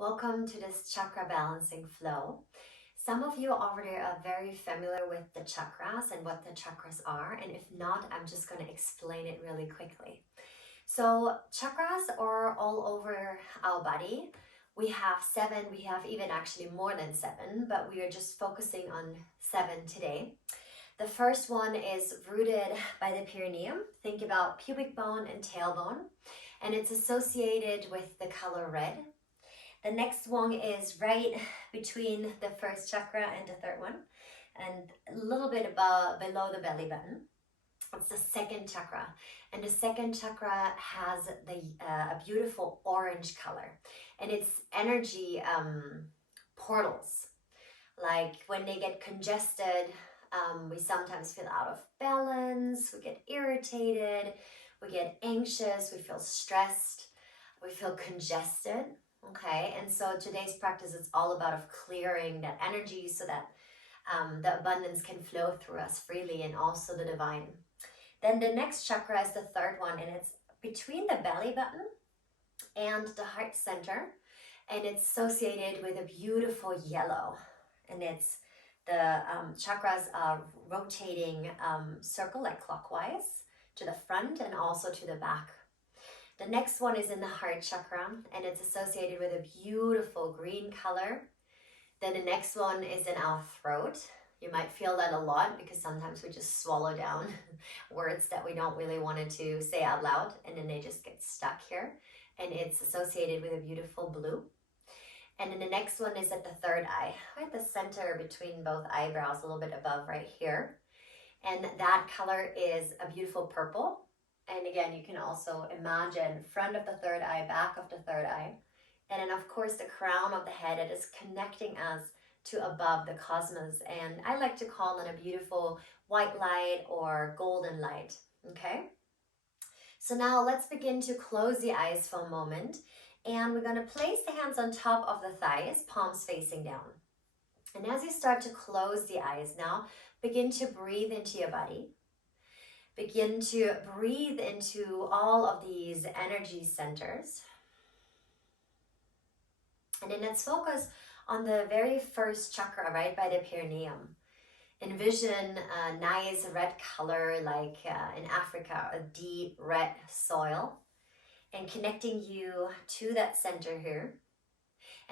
Welcome to this Chakra Balancing Flow. Some of you already are very familiar with the chakras and what the chakras are, and if not, I'm just going to explain it really quickly. So chakras are all over our body. We have 7, we have even actually more than 7, but we are just focusing on 7 today. The first one is rooted by the perineum. Think about pubic bone and tailbone, and it's associated with the color red. The next one is right between the first chakra and the third one, and a little bit above, below the belly button. It's the second chakra, and the second chakra has a beautiful orange color, and it's energy portals. Like when they get congested, we sometimes feel out of balance, we get irritated, we get anxious, we feel stressed, we feel congested. Okay, and so today's practice is all about of clearing that energy so that the abundance can flow through us freely, and also the divine. Then the next chakra is the third one, and it's between the belly button and the heart center, and it's associated with a beautiful yellow, and it's the chakras are rotating circle like clockwise to the front and also to the back. The next one is in the heart chakra, and it's associated with a beautiful green color. Then the next one is in our throat. You might feel that a lot because sometimes we just swallow down words that we don't really want to say out loud, and then they just get stuck here. And it's associated with a beautiful blue. And then the next one is at the third eye, right the center between both eyebrows, a little bit above right here. And that color is a beautiful purple. And again, you can also imagine front of the third eye, back of the third eye. And then of course the crown of the head, it is connecting us to above the cosmos. And I like to call it a beautiful white light or golden light, okay? So now let's begin to close the eyes for a moment. And we're gonna place the hands on top of the thighs, palms facing down. And as you start to close the eyes now, begin to breathe into your body. Begin to breathe into all of these energy centers. And then let's focus on the very first chakra, right by the perineum. Envision a nice red color like in Africa, a deep red soil, and connecting you to that center here.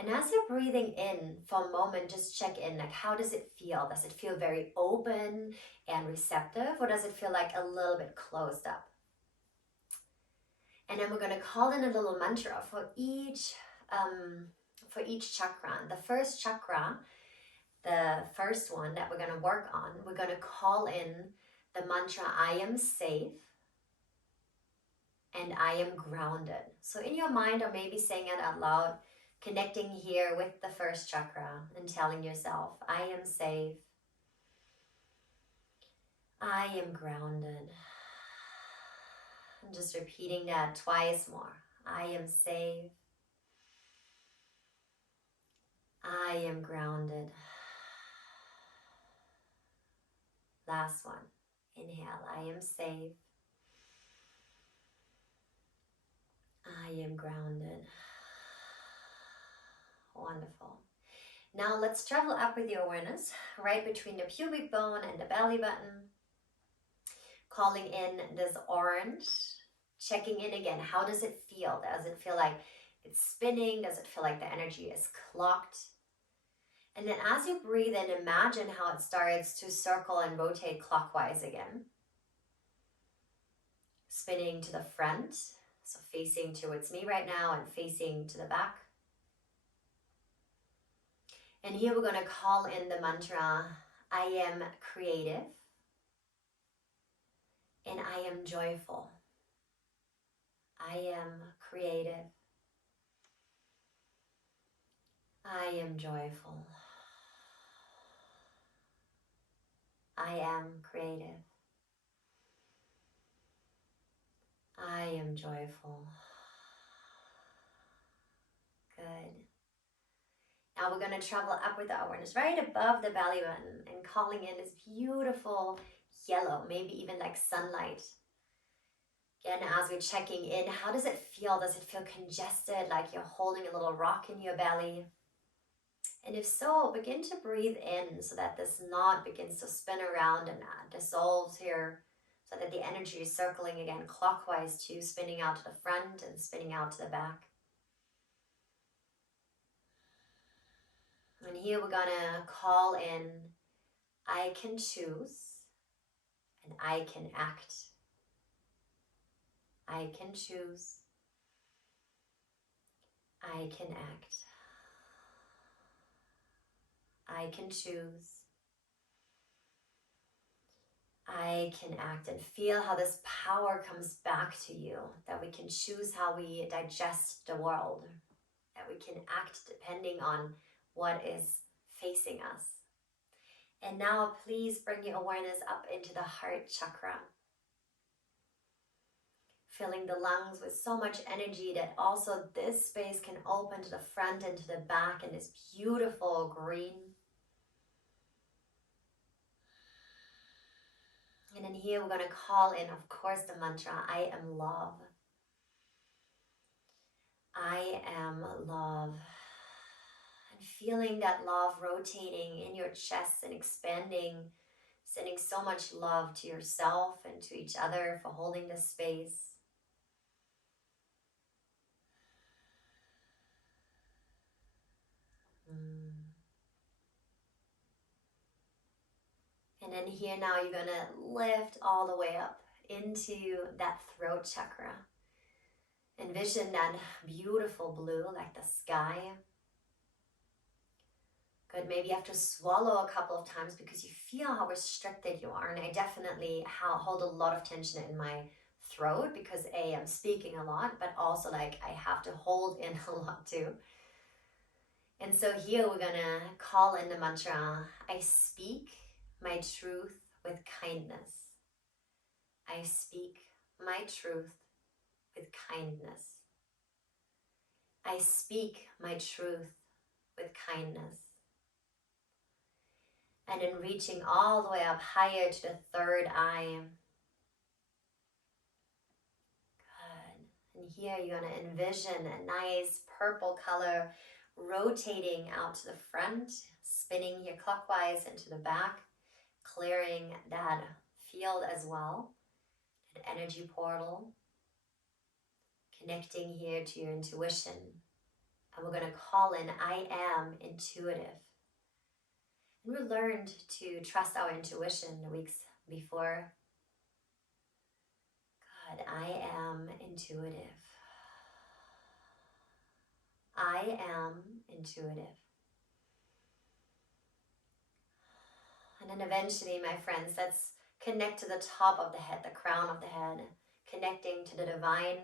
And as you're breathing in for a moment, just check in, like how does it feel? Does it feel very open and receptive, or does it feel like a little bit closed up? And then we're going to call in a little mantra for each chakra. The first chakra, the first one that we're going to work on, we're going to call in the mantra, I am safe and I am grounded. So in your mind, or maybe saying it out loud, connecting here with the first chakra and telling yourself, I am safe, I am grounded. And just repeating that twice more. I am safe, I am grounded. Last one. Inhale, I am safe, I am grounded. Wonderful. Now let's travel up with your awareness, right between the pubic bone and the belly button. Calling in this orange, checking in again. How does it feel? Does it feel like it's spinning? Does it feel like the energy is clocked? And then as you breathe in, imagine how it starts to circle and rotate clockwise again. Spinning to the front, so facing towards me right now and facing to the back. And here we're going to call in the mantra, I am creative and I am joyful. I am creative. I am joyful. I am creative. I am joyful. Good. Now we're going to travel up with the awareness right above the belly button and calling in this beautiful yellow, maybe even like sunlight. Again, as we're checking in, how does it feel? Does it feel congested, like you're holding a little rock in your belly? And if so, begin to breathe in so that this knot begins to spin around and dissolves here, so that the energy is circling again clockwise to spinning out to the front and spinning out to the back. And here we're gonna call in, I can choose and I can act. I can choose. I can act. I can choose. I can act, and feel how this power comes back to you, that we can choose how we digest the world, that we can act depending on what is facing us. And now please bring your awareness up into the heart chakra, filling the lungs with so much energy that also this space can open to the front and to the back in this beautiful green. And then here we're going to call in, of course, the mantra, I am love. I am love. And feeling that love rotating in your chest and expanding, sending so much love to yourself and to each other for holding this space. And then here now you're going to lift all the way up into that throat chakra. Envision that beautiful blue like the sky. Good, maybe you have to swallow a couple of times because you feel how restricted you are. And I definitely hold a lot of tension in my throat because A, I'm speaking a lot, but also like I have to hold in a lot too. And so here we're gonna call in the mantra, I speak my truth with kindness. I speak my truth with kindness. I speak my truth with kindness. And then reaching all the way up higher to the third eye. Good. And here you're going to envision a nice purple color rotating out to the front, spinning here clockwise into the back, clearing that field as well, an energy portal, connecting here to your intuition. And we're going to call in, I am intuitive. And we learned to trust our intuition the weeks before. Good, I am intuitive. I am intuitive. And then eventually, my friends, let's connect to the top of the head, the crown of the head, connecting to the divine.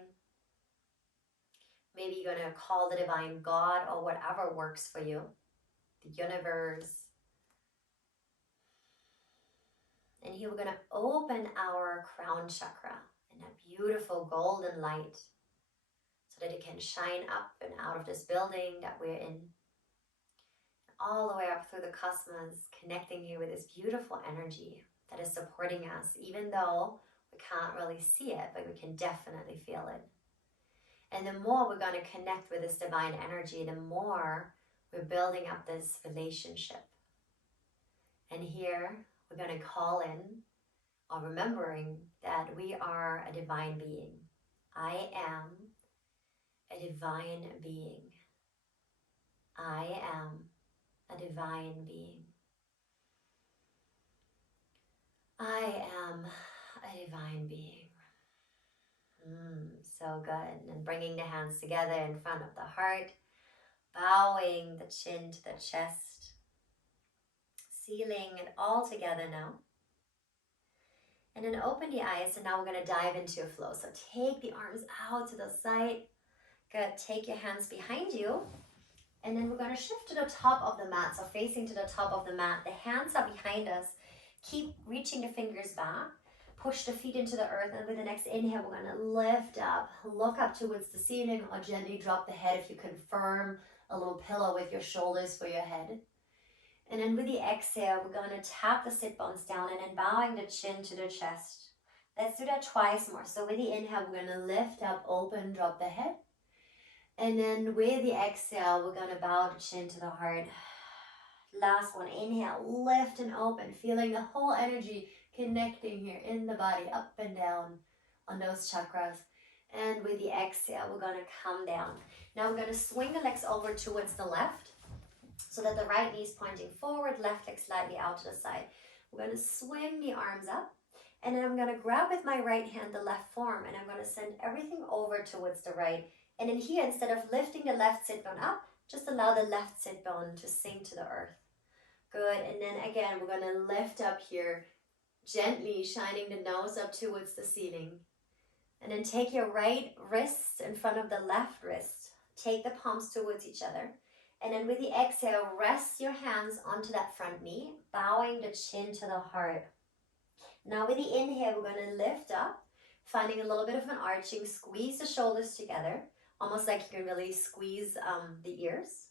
Maybe you're going to call the divine God or whatever works for you, the universe. And here we're going to open our crown chakra in that beautiful golden light so that it can shine up and out of this building that we're in. All the way up through the cosmos, connecting you with this beautiful energy that is supporting us, even though we can't really see it, but we can definitely feel it. And the more we're going to connect with this divine energy, the more we're building up this relationship. And here we're going to call in, or remembering that we are a divine being. I am a divine being. I am a divine being. I am a divine being. So good. And bringing the hands together in front of the heart, bowing the chin to the chest, sealing it all together now. And then open the eyes, and now we're going to dive into a flow. So take the arms out to the side. Good. Take your hands behind you. And then we're going to shift to the top of the mat. So facing to the top of the mat. The hands are behind us. Keep reaching the fingers back. Push the feet into the earth. And with the next inhale, we're going to lift up. Look up towards the ceiling or gently drop the head if you confirm a little pillow with your shoulders for your head. And then with the exhale, we're going to tap the sit bones down and then bowing the chin to the chest. Let's do that twice more. So with the inhale, we're gonna lift up, open, drop the head. And then with the exhale, we're gonna bow the chin to the heart. Last one, inhale, lift and open, feeling the whole energy connecting here in the body, up and down on those chakras. And with the exhale, we're gonna come down. Now we're gonna swing the legs over towards the left so that the right knee is pointing forward, left leg slightly out to the side. We're gonna swing the arms up, and then I'm gonna grab with my right hand the left forearm, and I'm gonna send everything over towards the right. And in here, instead of lifting the left sit bone up, just allow the left sit bone to sink to the earth. Good, and then again, we're gonna lift up here, gently shining the nose up towards the ceiling. And then take your right wrist in front of the left wrist. Take the palms towards each other. And then with the exhale, rest your hands onto that front knee, bowing the chin to the heart. Now with the inhale, we're gonna lift up, finding a little bit of an arching, squeeze the shoulders together, almost like you can really squeeze the ears.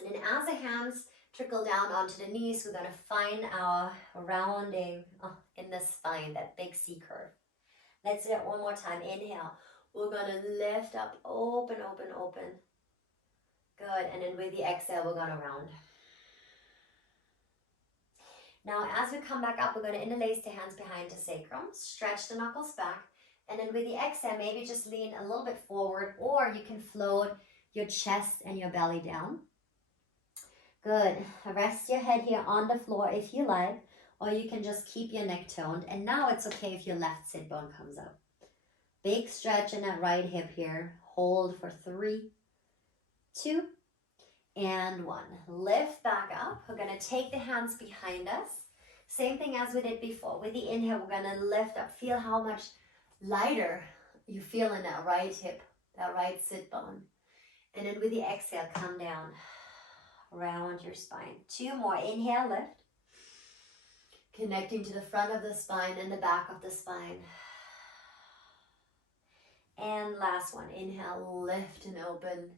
And then as the hands trickle down onto the knees, we're gonna find our rounding in the spine, that big C curve. Let's do that one more time. Inhale. We're gonna lift up, open, open, open. Good, and then with the exhale, we're gonna round. Now, as we come back up, we're gonna interlace the hands behind the sacrum, stretch the knuckles back, and then with the exhale, maybe just lean a little bit forward, or you can float your chest and your belly down. Good, rest your head here on the floor if you like, or you can just keep your neck toned. And now it's okay if your left sit bone comes up. Big stretch in that right hip here. Hold for 3, 2, and 1. Lift back up. We're gonna take the hands behind us. Same thing as we did before. With the inhale, we're gonna lift up. Feel how much lighter you feel in that right hip, that right sit bone. And then with the exhale, come down. Round your spine. 2 more. Inhale, lift. Connecting to the front of the spine and the back of the spine. And last one. Inhale, lift and open.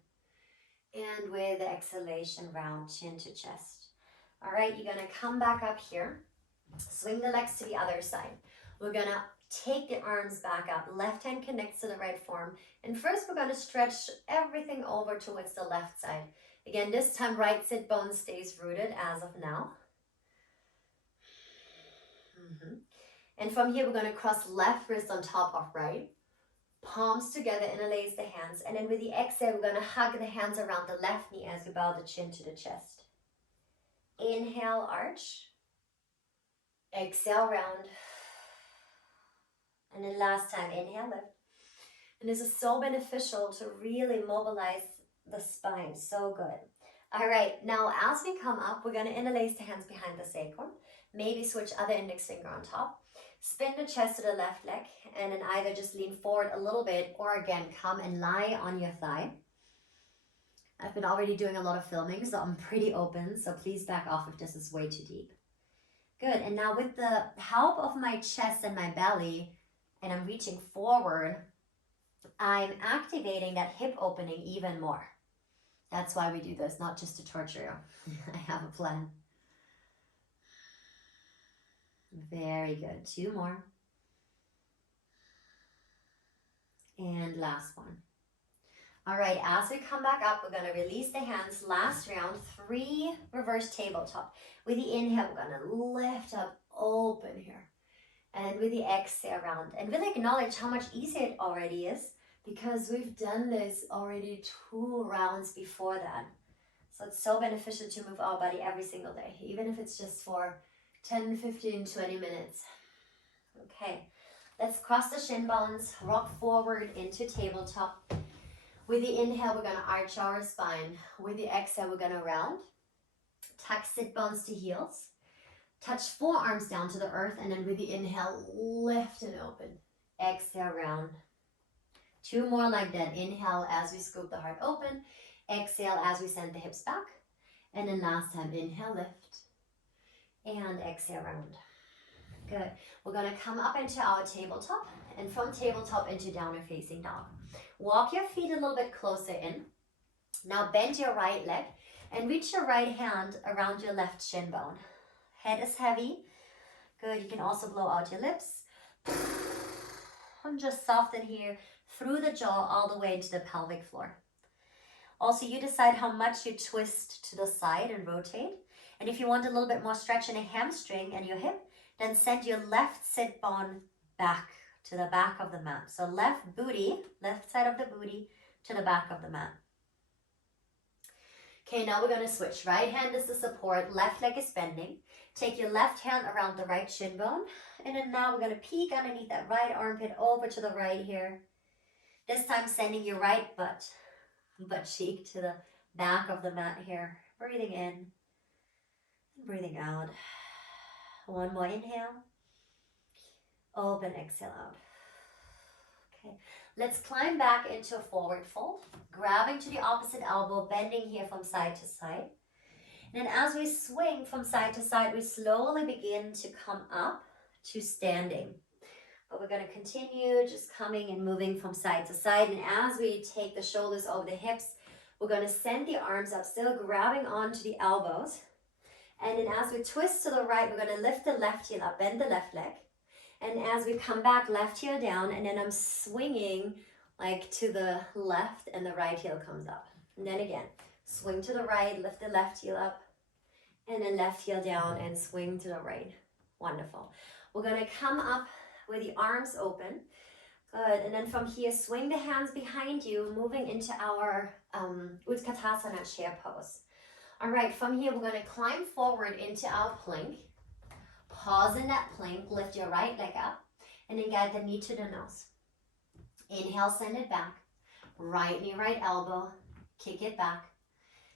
And with the exhalation, round chin to chest. All right, you're gonna come back up here. Swing the legs to the other side. We're gonna take the arms back up. Left hand connects to the right forearm. And first we're gonna stretch everything over towards the left side. Again, this time right sit bone stays rooted as of now. And from here, we're going to cross left wrist on top of right. Palms together, interlace the hands. And then with the exhale, we're going to hug the hands around the left knee as we bow the chin to the chest. Inhale, arch. Exhale, round. And then last time, inhale, lift. And this is so beneficial to really mobilize the spine. So good. All right, now as we come up, we're going to interlace the hands behind the sacrum. Maybe switch other index finger on top. Spin the chest to the left leg, and then either just lean forward a little bit, or again, come and lie on your thigh. I've been already doing a lot of filming, so I'm pretty open, so please back off if this is way too deep. Good, and now with the help of my chest and my belly, and I'm reaching forward, I'm activating that hip opening even more. That's why we do this, not just to torture you. I have a plan. Very good. 2 more. And last one. All right, as we come back up, we're going to release the hands. Last round, 3 reverse tabletop. With the inhale, we're going to lift up, open here. And with the exhale, round. And really acknowledge how much easier it already is, because we've done this already 2 rounds before that. So it's so beneficial to move our body every single day, even if it's just for 10, 15, 20 minutes. Okay, let's cross the shin bones, rock forward into tabletop. With the inhale, we're gonna arch our spine. With the exhale, we're gonna round. Tuck sit bones to heels. Touch forearms down to the earth, and then with the inhale, lift and open. Exhale, round. 2 more like that. Inhale as we scoop the heart open. Exhale as we send the hips back. And then last time, inhale, lift. And exhale, round. Good. We're going to come up into our tabletop, and from tabletop into downward facing dog. Walk your feet a little bit closer in. Now bend your right leg and reach your right hand around your left shin bone. Head is heavy. Good. You can also blow out your lips. And just soften here through the jaw all the way into the pelvic floor. Also, you decide how much you twist to the side and rotate. And if you want a little bit more stretch in a hamstring and your hip, then send your left sit bone back to the back of the mat. So left booty, left side of the booty to the back of the mat. Okay, now we're going to switch. Right hand is the support, left leg is bending. Take your left hand around the right shin bone. And then now we're going to peek underneath that right armpit over to the right here. This time sending your right butt cheek to the back of the mat here. Breathing in, breathing out. One more inhale. Open, exhale out. Okay, let's climb back into a forward fold. Grabbing to the opposite elbow, bending here from side to side. And then as we swing from side to side, we slowly begin to come up to standing. But we're going to continue just coming and moving from side to side. And as we take the shoulders over the hips, we're going to send the arms up, still grabbing onto the elbows. And then as we twist to the right, we're going to lift the left heel up, bend the left leg. And as we come back, left heel down, and then I'm swinging like to the left and the right heel comes up. And then again, swing to the right, lift the left heel up, and then left heel down and swing to the right. Wonderful. We're going to come up with the arms open. Good. And then from here, swing the hands behind you, moving into our Utkatasana chair pose. All right, from here, we're going to climb forward into our plank. Pause in that plank, lift your right leg up, and then guide the knee to the nose. Inhale, send it back. Right knee, right elbow, kick it back.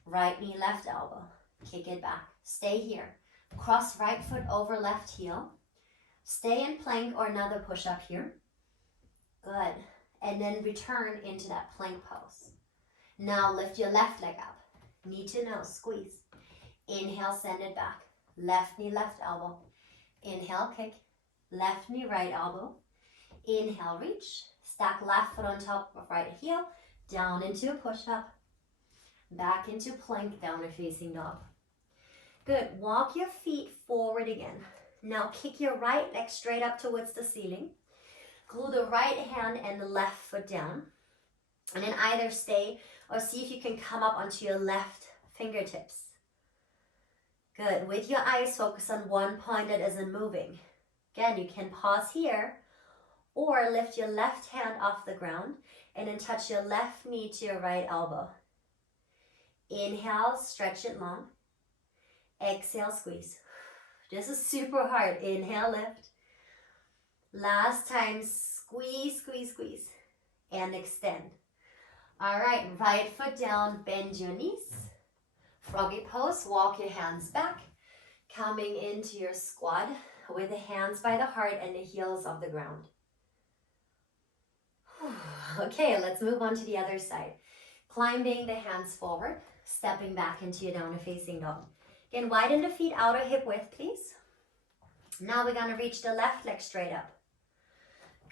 Right knee, left elbow, kick it back. Stay here. Cross right foot over left heel. Stay in plank or another push-up here. Good. And then return into that plank pose. Now lift your left leg up. Knee to nose, squeeze. Inhale, send it back. Left knee, left elbow. Inhale, kick. Left knee, right elbow. Inhale, reach. Stack left foot on top of right heel. Down into a push-up. Back into plank, down a facing dog. Good. Walk your feet forward again. Now kick your right leg straight up towards the ceiling. Glue the right hand and the left foot down. And then either stay or see if you can come up onto your left fingertips. Good. With your eyes, focus on one point that isn't moving. Again, you can pause here or lift your left hand off the ground and then touch your left knee to your right elbow. Inhale, stretch it long. Exhale, squeeze. This is super hard. Inhale, lift. Last time, squeeze, squeeze, squeeze. And extend. All right, right foot down, bend your knees. Froggy pose, walk your hands back. Coming into your squat with the hands by the heart and the heels of the ground. Okay, let's move on to the other side. Climbing the hands forward, stepping back into your downward facing dog. Again, widen the feet outer hip width, please. Now we're going to reach the left leg straight up.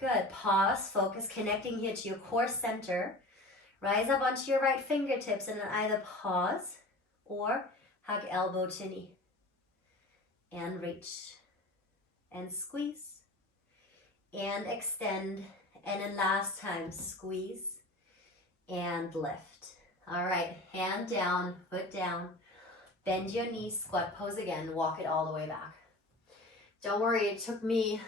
Good. Pause, focus, connecting here to your core center. Rise up onto your right fingertips and then either pause or hug elbow to knee. And reach. And squeeze. And extend. And then last time, squeeze and lift. All right, hand down, foot down. Bend your knees, squat pose again, walk it all the way back. Don't worry, it took me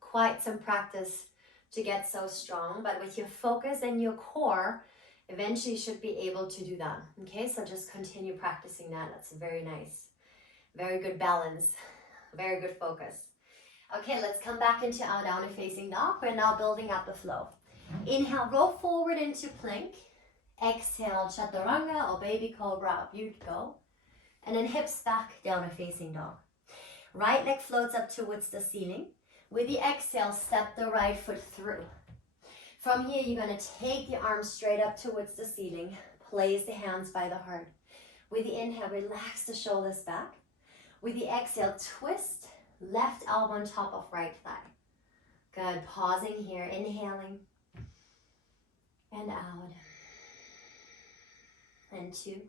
quite some practice to get so strong, but with your focus and your core, eventually you should be able to do that. Okay, so just continue practicing that. That's very nice. Very good balance, very good focus. Okay, let's come back into our downward facing dog. We're now building up the flow. Inhale, roll forward into plank. Exhale, chaturanga or baby cobra, up you go. And then hips back, downward facing dog. Right leg floats up towards the ceiling. With the exhale, step the right foot through. From here, you're going to take the arms straight up towards the ceiling. Place the hands by the heart. With the inhale, relax the shoulders back. With the exhale, twist left elbow on top of right thigh. Good. Pausing here, inhaling. And out. And 2.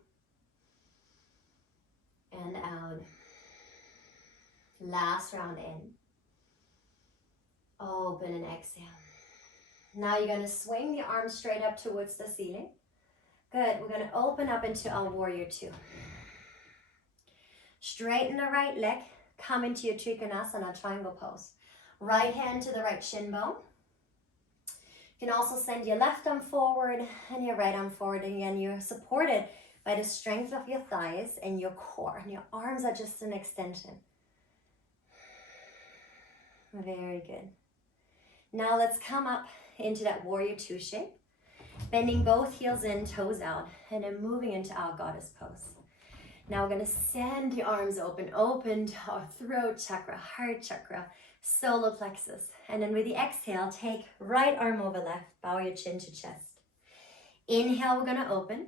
And out. Last round in. Open and exhale. Now you're going to swing the arms straight up towards the ceiling. Good. We're going to open up into our warrior two. Straighten the right leg. Come into your Trikonasana triangle pose. Right hand to the right shin bone. You can also send your left arm forward and your right arm forward. Again, you're supported by the strength of your thighs and your core. And your arms are just an extension. Very good. Now let's come up into that warrior two shape. Bending both heels in, toes out, and then moving into our goddess pose. Now we're going to send the arms open to our throat chakra, heart chakra, solar plexus. And then with the exhale, take right arm over left, bow your chin to chest. Inhale, we're going to open.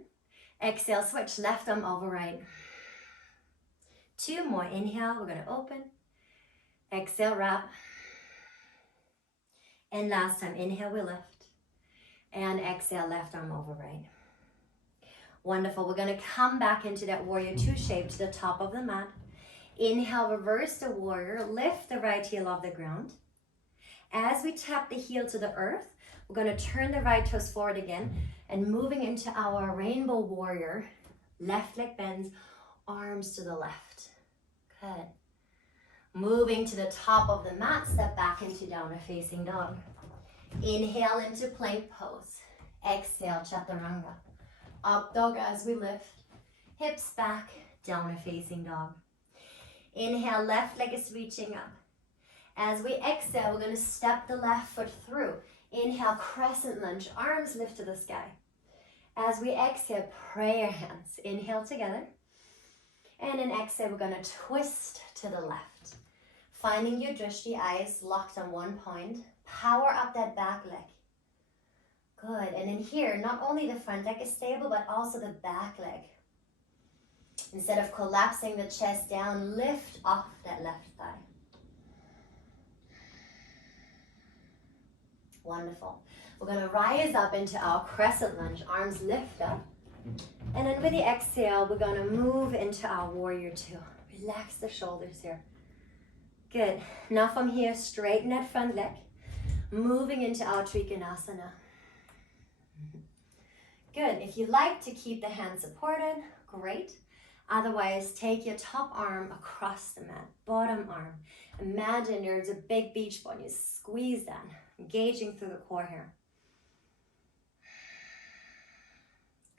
Exhale, switch left arm over right. Two more. Inhale, we're going to open. Exhale, wrap. And last time, inhale, we lift. And exhale, left arm over right. Wonderful. We're going to come back into that warrior two shape to the top of the mat. Inhale, reverse the warrior. Lift the right heel off the ground. As we tap the heel to the earth, we're going to turn the right toes forward again and moving into our rainbow warrior. Left leg bends, arms to the left. Good. Moving to the top of the mat, step back into downward facing dog. Inhale into plank pose. Exhale, chaturanga. Up dog as we lift. Hips back, downward facing dog. Inhale, left leg is reaching up. As we exhale, we're going to step the left foot through. Inhale, crescent lunge, arms lift to the sky. As we exhale, prayer hands. Inhale together. And in exhale, we're going to twist to the left. Finding your drishti, eyes locked on one point. Power up that back leg. Good. And in here, not only the front leg is stable, but also the back leg. Instead of collapsing the chest down, lift off that left thigh. Wonderful. We're going to rise up into our crescent lunge. Arms lift up. And then with the exhale, we're going to move into our warrior two. Relax the shoulders here. Good. Now from here, straighten that front leg. Moving into our Trikonasana. Good. If you like to keep the hands supported, great. Otherwise, take your top arm across the mat, bottom arm. Imagine there's a big beach ball. You squeeze that, engaging through the core here.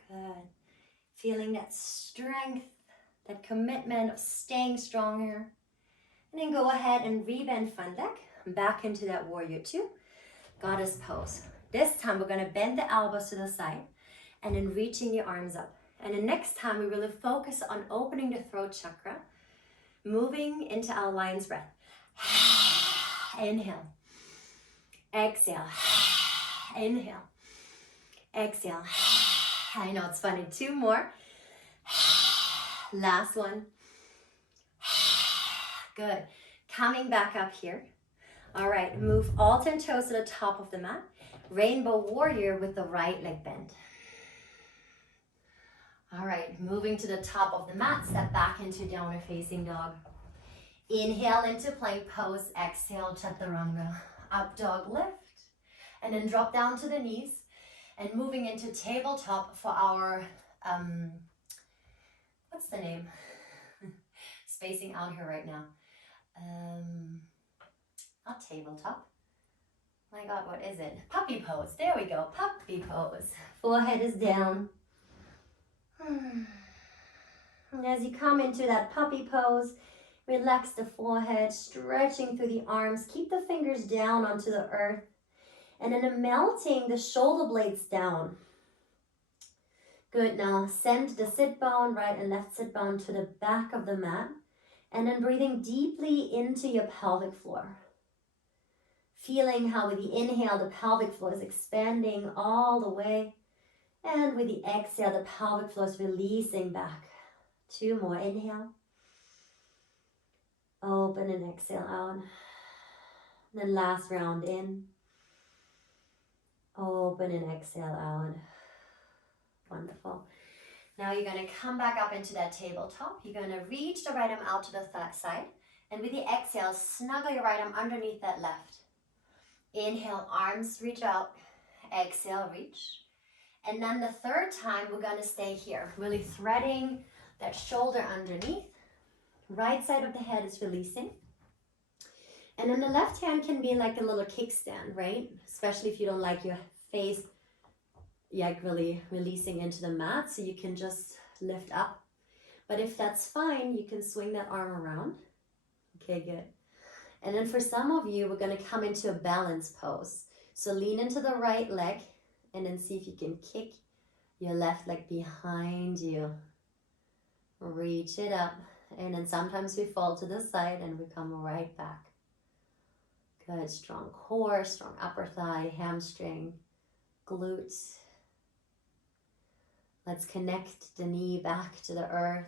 Good. Feeling that strength, that commitment of staying strong here. And then go ahead and rebend front leg, back into that warrior two, goddess pose. This time we're going to bend the elbows to the side and then reaching the arms up. And the next time we really focus on opening the throat chakra, moving into our lion's breath. Inhale. Exhale. Inhale. Exhale. I know it's funny. Two more. Last one. Good. Coming back up here. All right, move all 10 toes to the top of the mat. Rainbow warrior with the right leg bent. All right, moving to the top of the mat, step back into downward facing dog. Inhale into plank pose, exhale, chaturanga. Up dog lift, and then drop down to the knees. And moving into tabletop for our, what's the name? Spacing out here right now. Not tabletop. My God, what is it? Puppy pose. There we go. Puppy pose. Forehead is down. And as you come into that puppy pose, relax the forehead, stretching through the arms. Keep the fingers down onto the earth. And then melting the shoulder blades down. Good. Now send the sit bone, right and left sit bone to the back of the mat. And then breathing deeply into your pelvic floor. Feeling how with the inhale, the pelvic floor is expanding all the way. And with the exhale, the pelvic floor is releasing back. Two more. Inhale. Open and exhale out. And then last round in. Open and exhale out. Wonderful. Now you're going to come back up into that tabletop. You're going to reach the right arm out to the side. And with the exhale, snuggle your right arm underneath that left. Inhale, arms reach out. Exhale, reach. And then the third time, we're gonna stay here, really threading that shoulder underneath. Right side of the head is releasing. And then the left hand can be like a little kickstand, right? Especially if you don't like your face like really releasing into the mat, so you can just lift up. But if that's fine, you can swing that arm around. Okay, good. And then for some of you, we're gonna come into a balance pose. So lean into the right leg and then see if you can kick your left leg behind you. Reach it up. And then sometimes we fall to the side and we come right back. Good, strong core, strong upper thigh, hamstring, glutes. Let's connect the knee back to the earth.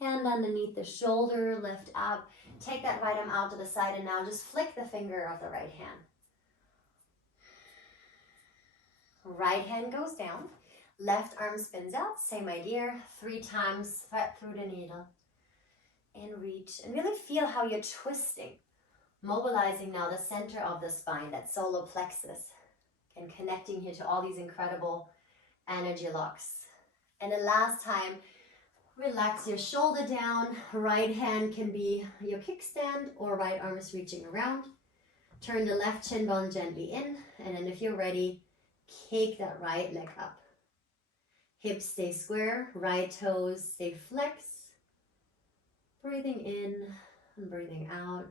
Hand underneath the shoulder, lift up. Take that right arm out to the side and now just flick the finger of the right hand. Right hand goes down. Left arm spins out. Same idea. 3 times, thread through the needle. And reach. And really feel how you're twisting. Mobilizing now the center of the spine, that solar plexus. And connecting here to all these incredible energy locks. And the last time, relax your shoulder down. Right hand can be your kickstand or right arm is reaching around. Turn the left shin bone gently in. And then if you're ready, kick that right leg up. Hips stay square, right toes stay flexed. Breathing in and breathing out.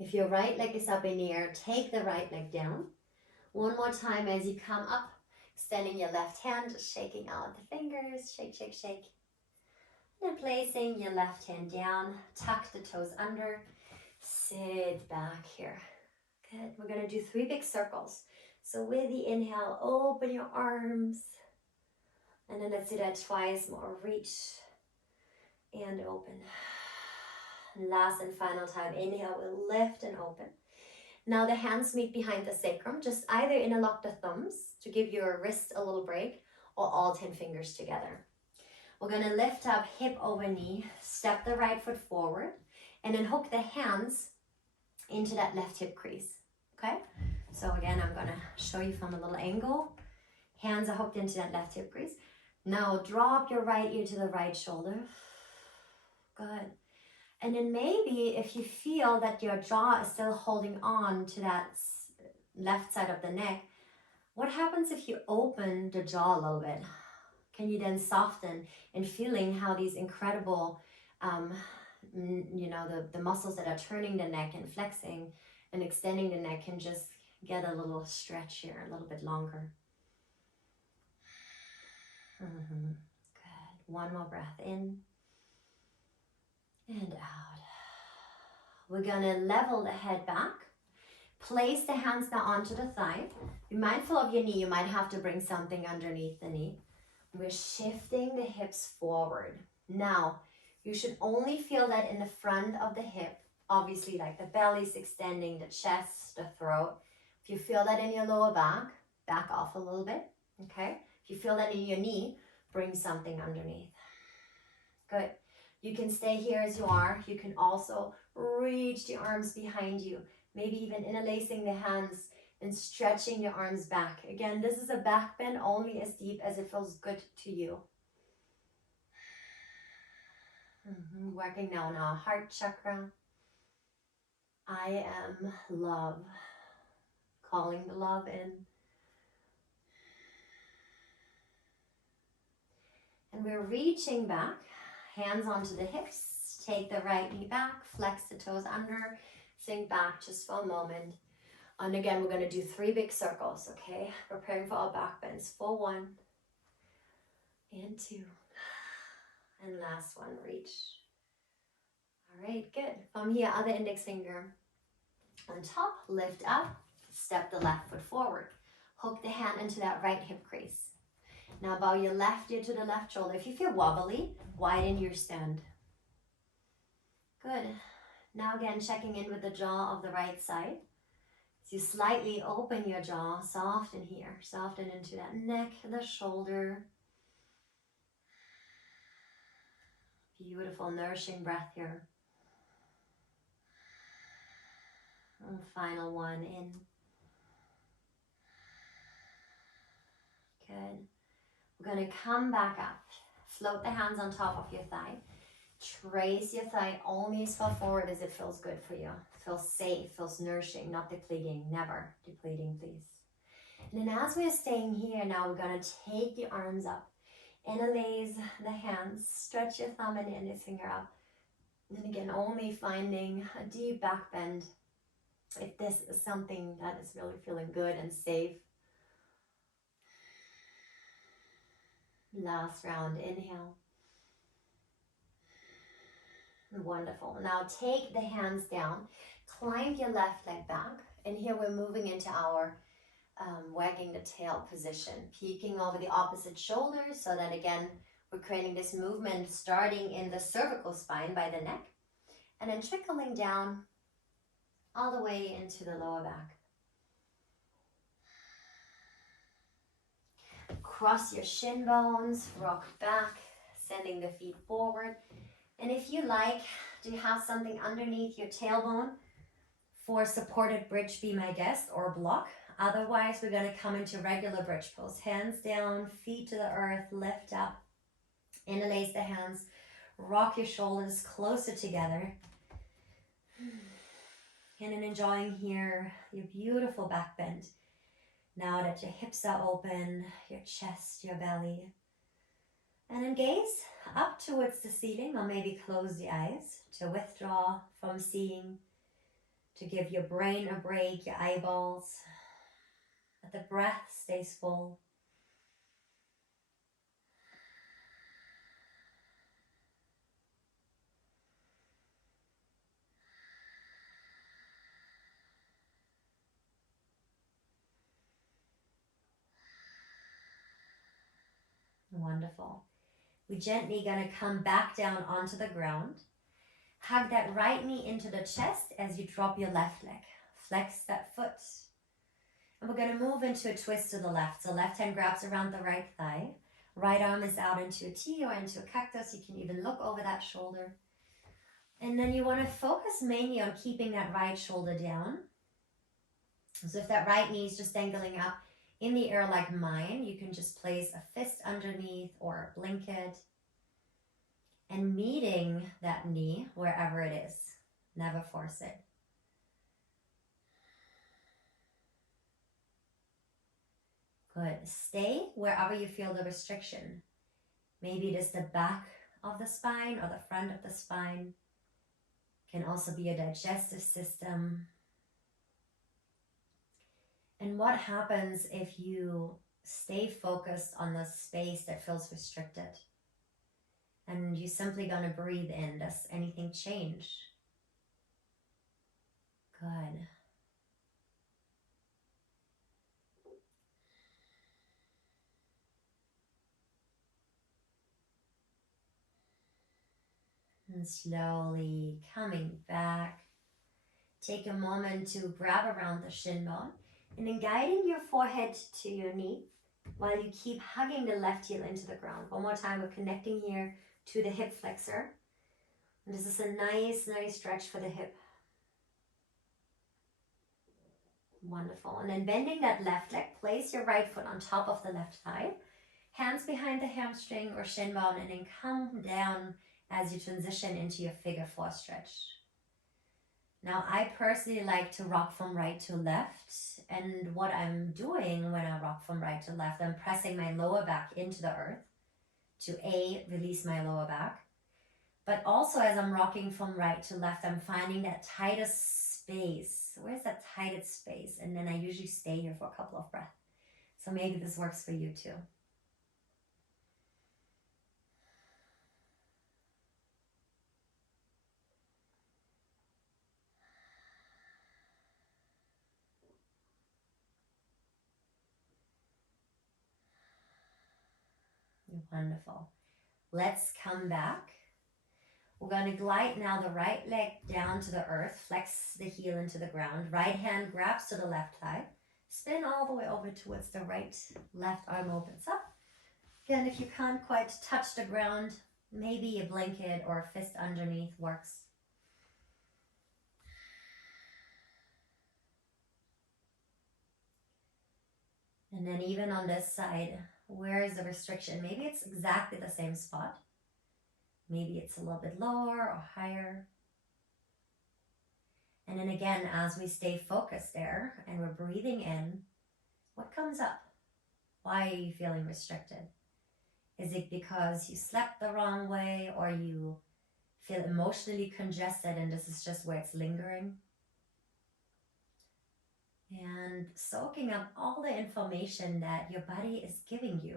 If your right leg is up in the air, take the right leg down. One more time as you come up, extending your left hand, just shaking out the fingers, shake, shake, shake. And then placing your left hand down, tuck the toes under, sit back here. Good, we're gonna do 3 big circles. So with the inhale, open your arms. And then let's do that twice more, reach and open. Last and final time, inhale, we'll lift and open. Now the hands meet behind the sacrum, just either interlock the thumbs to give your wrist a little break or all 10 fingers together. We're gonna lift up hip over knee, step the right foot forward, and then hook the hands into that left hip crease, okay? So again, I'm gonna show you from a little angle. Hands are hooked into that left hip crease. Now drop your right ear to the right shoulder. Good. And then maybe if you feel that your jaw is still holding on to that left side of the neck, what happens if you open the jaw a little bit? Can you then soften and feeling how these incredible, the muscles that are turning the neck and flexing and extending the neck can just get a little stretch here, a little bit longer. Good. One more breath in. And out. We're gonna level the head back. Place the hands now onto the thigh. Be mindful of your knee. You might have to bring something underneath the knee. We're shifting the hips forward. Now, you should only feel that in the front of the hip. Obviously, like the belly's extending, the chest, the throat. If you feel that in your lower back, back off a little bit, okay? If you feel that in your knee, bring something underneath. Good. You can stay here as you are. You can also reach the arms behind you. Maybe even interlacing the hands and stretching your arms back. Again, this is a back bend only as deep as it feels good to you. Working now on our heart chakra. I am love. Calling the love in. And we're reaching back. Hands onto the hips, take the right knee back, flex the toes under, sink back just for a moment. And again, we're gonna do 3 big circles, okay? Preparing for our back bends for 1 and 2. And last one, reach. All right, good. From here, other index finger on top, lift up, step the left foot forward. Hook the hand into that right hip crease. Now bow your left ear to the left shoulder. If you feel wobbly, widen your stand. Good. Now again, checking in with the jaw of the right side. As you slightly open your jaw, soften here. Soften into that neck, the shoulder. Beautiful, nourishing breath here. And final one in. Good. We're going to come back up. Float the hands on top of your thigh. Trace your thigh only as far forward as it feels good for you. Feels safe, feels nourishing, not depleting. Never depleting, please. And then as we're staying here now, we're going to take the arms up. Interlace the hands. Stretch your thumb and index finger up. And again, only finding a deep back bend if this is something that is really feeling good and safe. Last round, inhale. Wonderful. Now take the hands down, climb your left leg back, and here we're moving into our wagging the tail position, peeking over the opposite shoulder so that again, we're creating this movement starting in the cervical spine by the neck, and then trickling down all the way into the lower back. Cross your shin bones, rock back, sending the feet forward. And if you like, do you have something underneath your tailbone for supported bridge, be my guest, or block? Otherwise, we're going to come into regular bridge pose. Hands down, feet to the earth, lift up, interlace the hands, rock your shoulders closer together. And then enjoying here your beautiful back bend. Now that your hips are open, your chest, your belly. And then gaze up towards the ceiling, or maybe close the eyes to withdraw from seeing, to give your brain a break, your eyeballs. Let the breath stays full. Wonderful. We're gently going to come back down onto the ground. Hug that right knee into the chest as you drop your left leg. Flex that foot. And we're going to move into a twist to the left. So left hand grabs around the right thigh. Right arm is out into a T or into a cactus. You can even look over that shoulder. And then you want to focus mainly on keeping that right shoulder down. So if that right knee is just dangling up in the air like mine, you can just place a fist underneath or a blanket and meeting that knee wherever it is. Never force it. Good. Stay wherever you feel the restriction. Maybe it is the back of the spine or the front of the spine. Can also be a digestive system. And what happens if you stay focused on the space that feels restricted? And you're simply going to breathe in. Does anything change? Good. And slowly coming back. Take a moment to grab around the shin bone. And then guiding your forehead to your knee while you keep hugging the left heel into the ground. One more time, we're connecting here to the hip flexor. And this is a nice stretch for the hip. Wonderful. And then bending that left leg, place your right foot on top of the left thigh. Hands behind the hamstring or shin bone, and then come down as you transition into your figure four stretch. Now, I personally like to rock from right to left. And what I'm doing when I rock from right to left, I'm pressing my lower back into the earth to release my lower back. But also as I'm rocking from right to left, I'm finding that tightest space. Where's that tightest space? And then I usually stay here for a couple of breaths. So maybe this works for you too. Wonderful. Let's come back. We're going to glide now the right leg down to the earth, flex the heel into the ground. Right hand grabs to the left thigh. Spin all the way over towards the right, left arm opens up. Again, if you can't quite touch the ground, Maybe a blanket or a fist underneath works. And then even on this side, where is the restriction? Maybe it's exactly the same spot. Maybe it's a little bit lower or higher. And then again, as we stay focused there and we're breathing in, what comes up? Why are you feeling restricted? Is it because you slept the wrong way, or you feel emotionally congested and this is just where it's lingering? And soaking up all the information that your body is giving you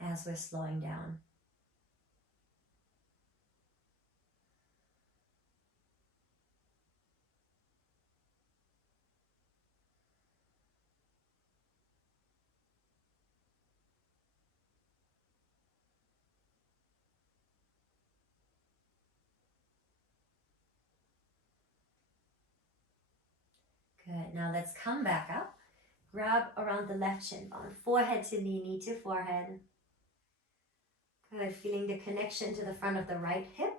as we're slowing down. Good. Now let's come back up. Grab around the left shin bone, forehead to knee, knee to forehead. Good. Feeling the connection to the front of the right hip.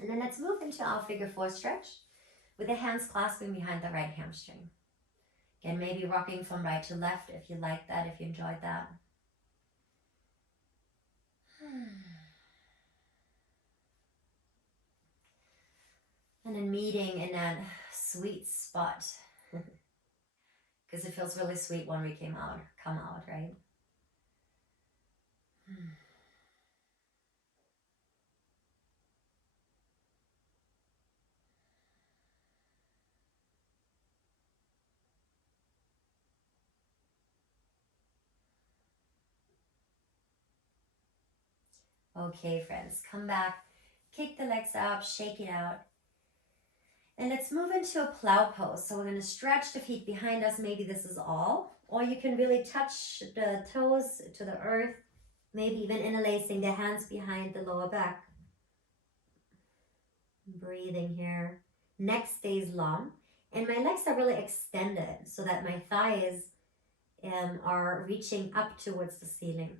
And then let's move into our figure four stretch with the hands clasping behind the right hamstring. Again, maybe rocking from right to left if you like that, if you enjoyed that. And then meeting in that sweet spot. Because it feels really sweet when we come out, right? Okay, friends, come back, kick the legs up, shake it out. And let's move into a plow pose. So we're going to stretch the feet behind us. Maybe this is all. Or you can really touch the toes to the earth. Maybe even interlacing the hands behind the lower back. Breathing here. Neck stays long. And my legs are really extended so that my thighs are reaching up towards the ceiling.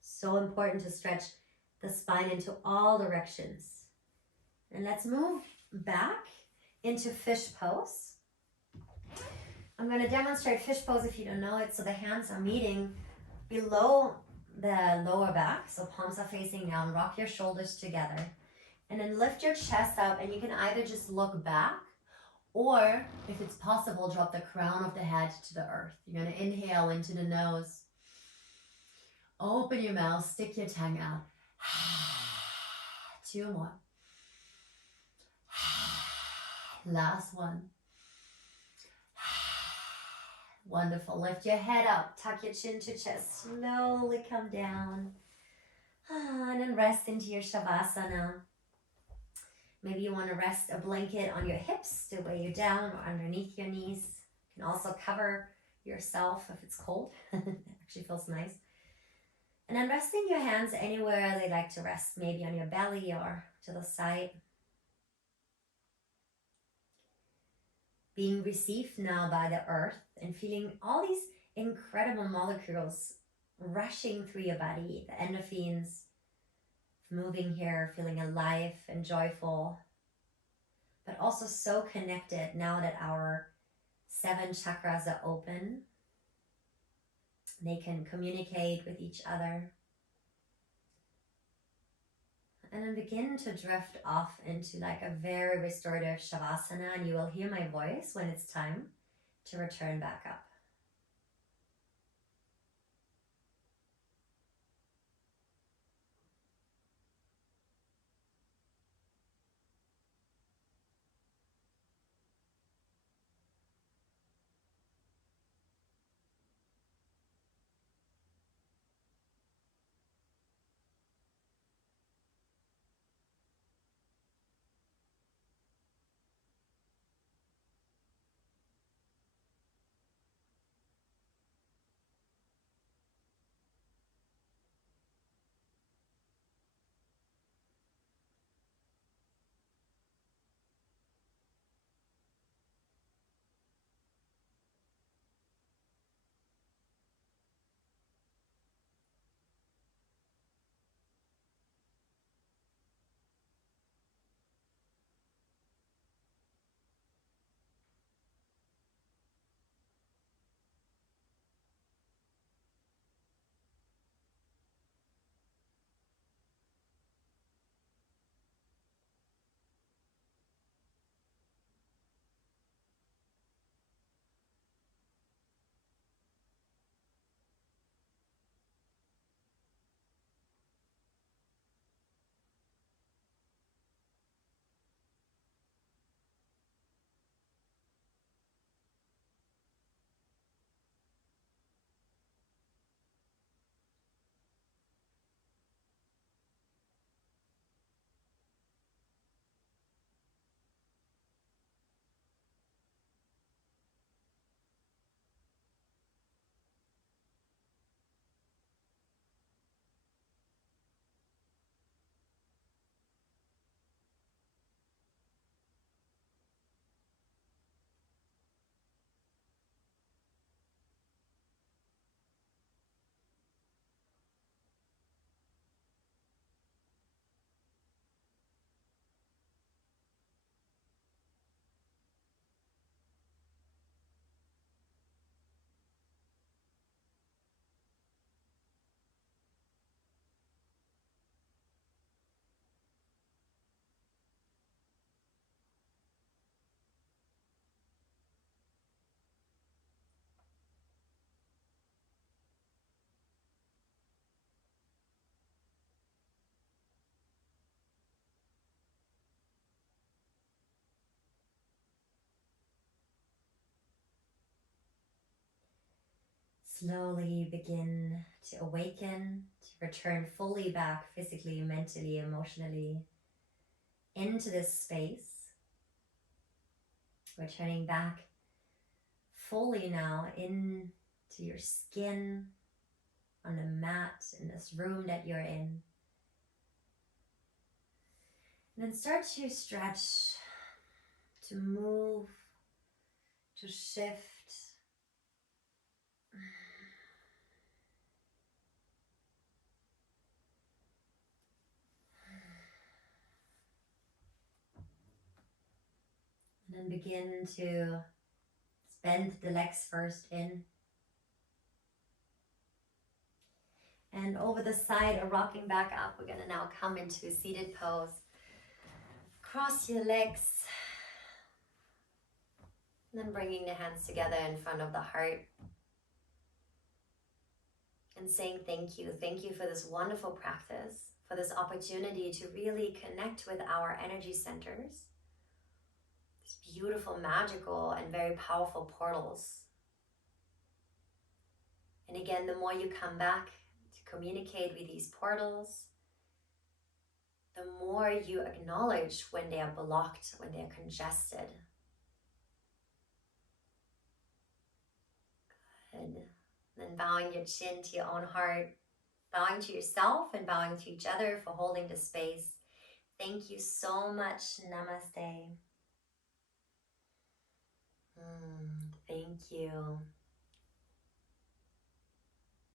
So important to stretch the spine into all directions. And let's move back into fish pose. I'm going to demonstrate fish pose if you don't know it. So the hands are meeting below the lower back. So palms are facing down. Rock your shoulders together. And then lift your chest up, and you can either just look back, or if it's possible, drop the crown of the head to the earth. You're going to inhale into the nose. Open your mouth, stick your tongue out. 2 more. Last one. Wonderful. Lift your head up, tuck your chin to chest, slowly come down. And then rest into your Savasana. Maybe you want to rest a blanket on your hips to weigh you down or underneath your knees. You can also cover yourself if it's cold. It actually feels nice. And then resting your hands anywhere they like to rest, maybe on your belly or to the side. Being received now by the earth and feeling all these incredible molecules rushing through your body, the endorphins, moving here, feeling alive and joyful, but also so connected now that our 7 chakras are open. They can communicate with each other. And then begin to drift off into like a very restorative Shavasana, and you will hear my voice when it's time to return back up. slowly begin to awaken, to return fully back physically, mentally, emotionally into this space. Returning back fully now into your skin, on the mat in this room that you're in. And then start to stretch, to move, to shift. And then begin to bend the legs first in. And over the side, or rocking back up, we're gonna now come into a seated pose. Cross your legs. And then bringing the hands together in front of the heart. And saying thank you. Thank you for this wonderful practice, for this opportunity to really connect with our energy centers. These beautiful, magical, and very powerful portals. And again, the more you come back to communicate with these portals, the more you acknowledge when they are blocked, when they are congested. Good. Then bowing your chin to your own heart, bowing to yourself and bowing to each other for holding the space. Thank you so much. Namaste. Thank you.